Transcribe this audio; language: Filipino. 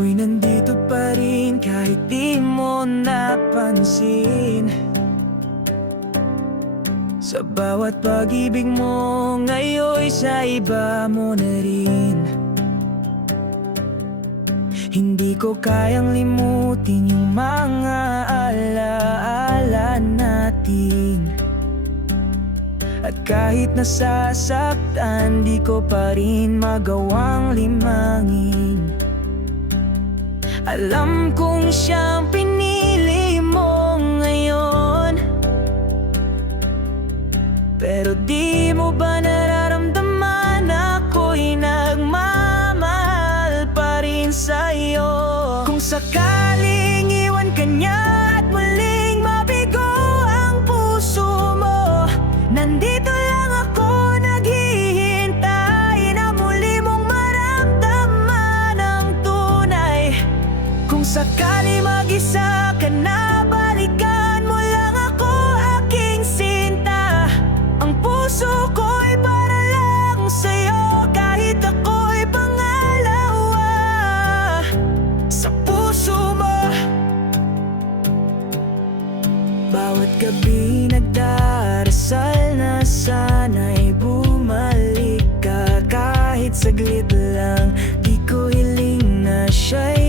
Ako'y nandito pa rin kahit di mo napansin. Sa bawat pag-ibig mo ngayon sa iba mo na rin. Hindi ko kayang limutin yung mga alaala natin. At kahit nasasaktan, di ko pa rin magawang limangin. Alam kong siyang pinili mo ngayon, pero di mo ba nararamdaman ako'y nagmamahal pa rin sa'yo? Kung sakaling iwan ka niya at muling mabigo ang puso mo, nandito lang ako naghihintay na muli mong maramdaman ang tunay. Kung sakali mag-isa ka na, balikan mo lang ako, aking sinta. Ang puso ko'y para lang sa'yo, kahit ako'y pangalawa sa puso mo. Bawat gabi nagdarasal na sana'y bumalik ka, kahit saglit lang. Di ko hiling na siya'y